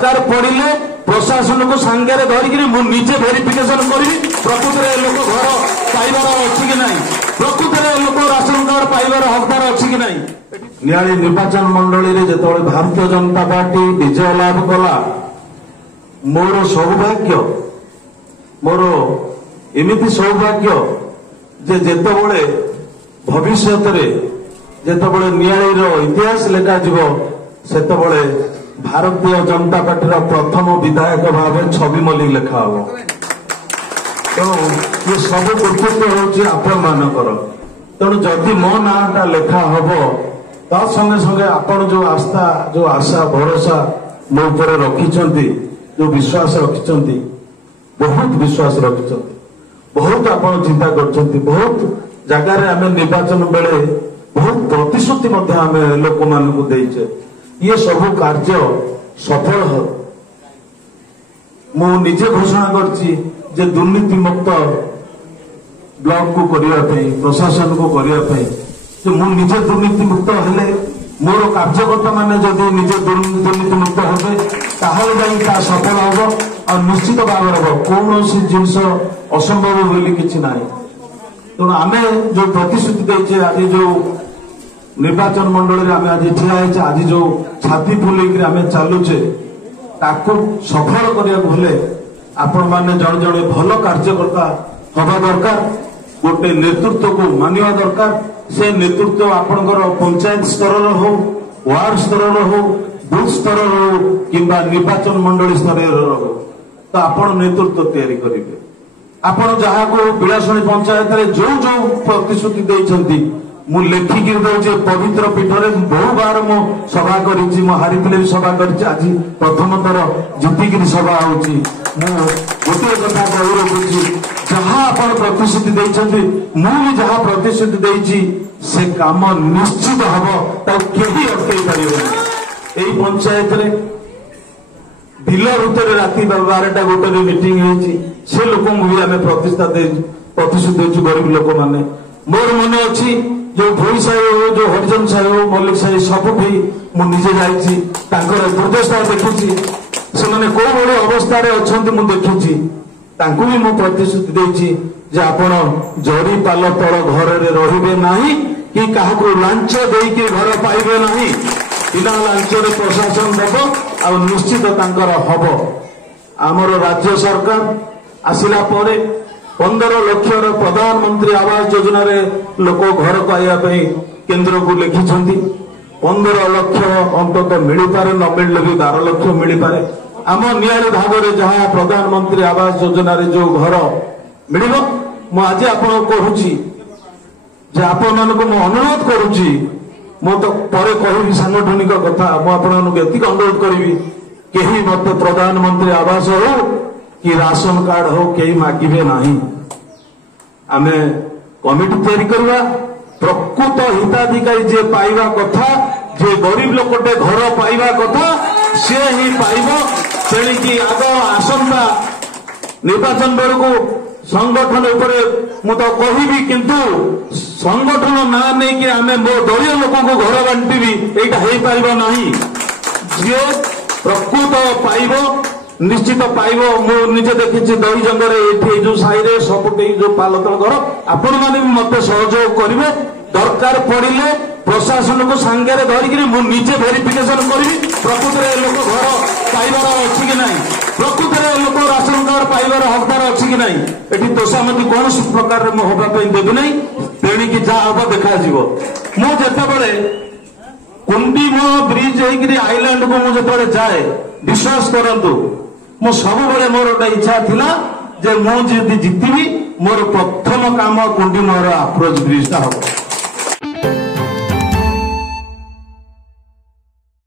दरकार पड़े प्रशासन को सांगे धरिक निजे भेरिफिकेशन करी प्रकृत लोक घर पाइबार अच्छी कि नहीं, प्रकृत लोक राशन कार्ड पाइबार हकदार अच्छी कि नहीं। नियाली निर्वाचन मंडली रे जेतबेले भारतीय जनता पार्टी विजय लाभ कला मोर सौभाग्य मोर एमिति सौभाग्य जे जेतबेले भविष्य जेतबेले नियाली रो इतिहास लेखा जीवो सेतबेले भारतीय जनता पार्टी प्रथम विधायक भाव छवि मल्लिक लेखा हम। तेणु ये सब कर्तृत्व हूँ आपण मानकर। तेणु जदि मो नाटा लेखा हम ता संगे संगे आपण जो आस्था जो आशा भरोसा मो ऊपर रखिंट जो विश्वास रखिंट बहुत विश्वास रखिंट बहुत आपण चिंता कर बहुत जगार आम निर्वाचन बेले बहुत प्रतिश्रुति आम लोक मान देचे ये सब कार्य सफल हो। मु निजे घोषणा करछि जे दुर्नीति मुक्त ब्लॉक को करने प्रशासन को करने जो मु निजे दुर्नीति मुक्त हेले मोर कार्यकर्ता माने जदि निजे दुर्नीति मुक्त हे ताहले सफल हम और निश्चित भाव हम कौन सी जिनस असंभव बोली किसी ना। तेणु आम जो प्रतिश्रुति देचे आज जो निर्वाचन मंडल आम आज ठिया आज जो छाती फुलेक आम चलुचे ताकू सफल करने आपण मैंने जड़े जड़े भल कार्यकर्ता हवा दरकार गोटे नेतृत्व को मानिवा दरकार। से नेतृत्व आपणकर पंचायत स्तर हो वार्ड स्तर हो बूथ स्तर हो किंबा निर्वाचन मंडली स्तर हो तो आपण नेतृत्व तैयारी करेंगे। आपण जहाँ को बिलासनी पंचायत रे जो जो प्रतिश्रुति देइछंती मु लेखिकी दौचे पवित्र पीठरे बहु बार मो सभा करी हारी भी सभा कर आज प्रथम थर जीतिकी सभा होची गोटे कथा कही रखुची जहाँ आप प्रतिश्रुति देइछंती मु भी जहाँ प्रतिश्रुति देइछि से काम निश्चित हम कहीं अटकई पारे। यही पंचायत रे बिल भितर राति 12टा गोटे मीटिंग होती से लोक भी आम प्रतिश्रुति देचु गरीब लोक मैंने मोर मन अच्छी जो भोई साही हो जो हरिजन साही हो मल्लिक साही सबुठी मुझे जाइए दुर्दशा देखी से मैंने कौ भाई अवस्था अच्छा देखी भी मु प्रतिश्रुति देछि जे आपण जड़ी पाल तल घर रे नहीं कि क्या लांच देके घर पाइबे नहीं बिना लांच प्रशासन देव आ निश्चित तांकर हब। आमर राज्य सरकार आसिला परे 15 लाख प्रधानमंत्री आवास योजना रे लोक घर पाइबा केंद्र को लिखिछंती 15 लाख अंतत मिल पारे न मिलले भी 12 लाख मिल पारे। आम नियाली भाग में जहाँ प्रधानमंत्री आवास योजना रे जो घर मिल आज आपन कहूँ आपण मान को अनुरोध करुच्ची मु तो पर कहि सांगठनिक कथा मुझे अनुरोध करी कहीं मत प्रधानमंत्री आवास हो कि राशन कार्ड हो कहीं मागिबे नहीं। आमे कमिटी तैयारी करवा प्रकृत हिताधिकारी जे पाइबा कथा जे गरीब लोकटे घर पाइबा कथा से ही पाइब। तेणिकी आग आसंता निर्वाचन बेलू संगठन उपरे मु तो कहबी किंतु संगठन ना नहीं कि आम दलीय लोक को घर बांटी यहाँ हो पार नहीं। जे प्रकृत पाइब निश्चित पाइब मु निजे देखी दही जंगल ये जो साई सबुटे जो पालतल घर आपण मैंने मत सहयोग करेंगे दरकार पड़े प्रशासन को सांगे धरिक निजे भेरिफिकेशन करी प्रकृत लोक घर पाइबार अच्छी कि नहीं, प्रकृत लोक राशन कार्ड पाइबार हकदार अच्छी कि नहीं। ये तोषामती कौन प्रकार होगापी देवी ना तेणिकी जहाँ हम देखा मुझे कुंडीम ब्रिज होकर आईलैंड को मुझे जाए विश्वास करतु मो सब मोर गोटे इच्छा थिला जे मु जीति मोर प्रथम काम कुंडीम अप्रोच ब्रिज हम।